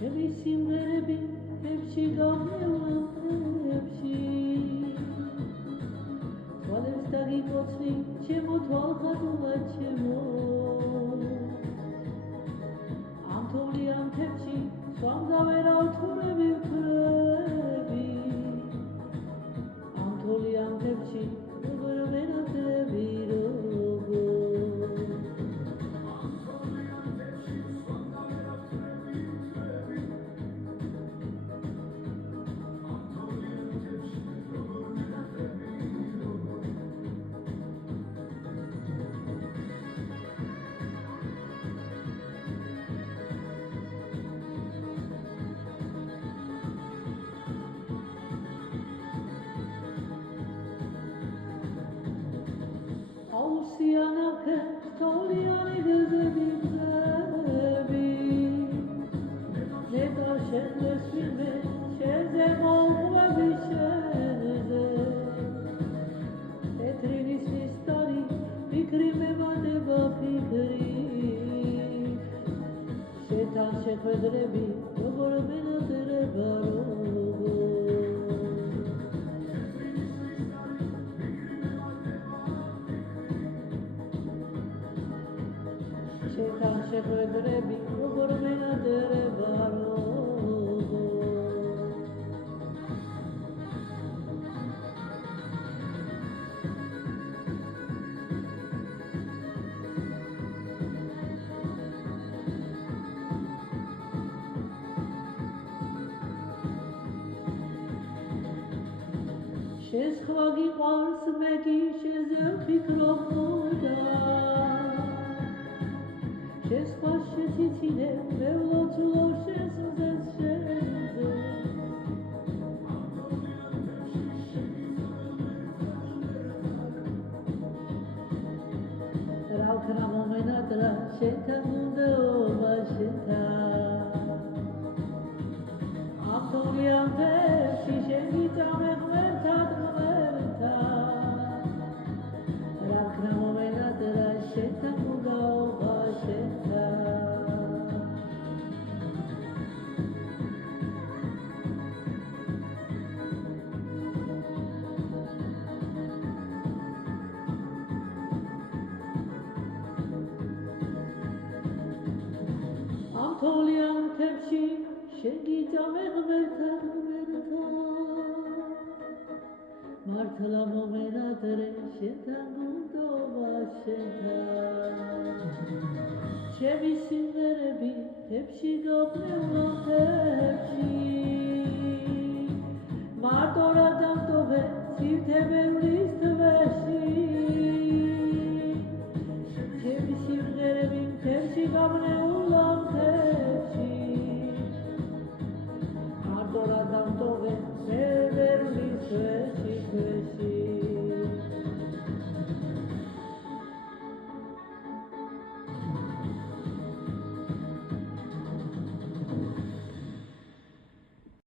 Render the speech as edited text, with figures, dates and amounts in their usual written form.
ჩემი სიმღერები თებში გამევლებში თვალებს დაგიკოცნი ჩემო თვალხაზულა ჩემო ამ თოვლიან თებში სვამდა ვერავთურები ვთვრები ამ თოვლიან თებში როგორ ვენატრები აუსიანახე თოვლიანი გზები ნეტა შენდეს ვინმე შენზე მოყვები შენზე ეთრინის ნისტარი ფიქრი მემატება ფიქრი შეთან შეხვედრები როგორ მენატრება შეთან შეხვედრები როგორ მენატრება შენ სხვა გიყვარს მე კი შენზე ვფიქრობ შენ სხვა შეციცინე მე ვლოცულო შენს მზეს შენზე რა ვქნა მომენატრა შენთან უნდაობა შენთან ამ თოვლიან თებში შენ გიწამე ღმერთად რა ვქნა მომენატრა შენთან უნდაობა ამ თოვლიან თებში შენ გიწამე ღმერთად მართლა მომენატრე შენთან გუნდობა შენთან ჩემი სიმღერები თებში გაფრევა თებში მარტო რა დამტოვე ცირთებევლის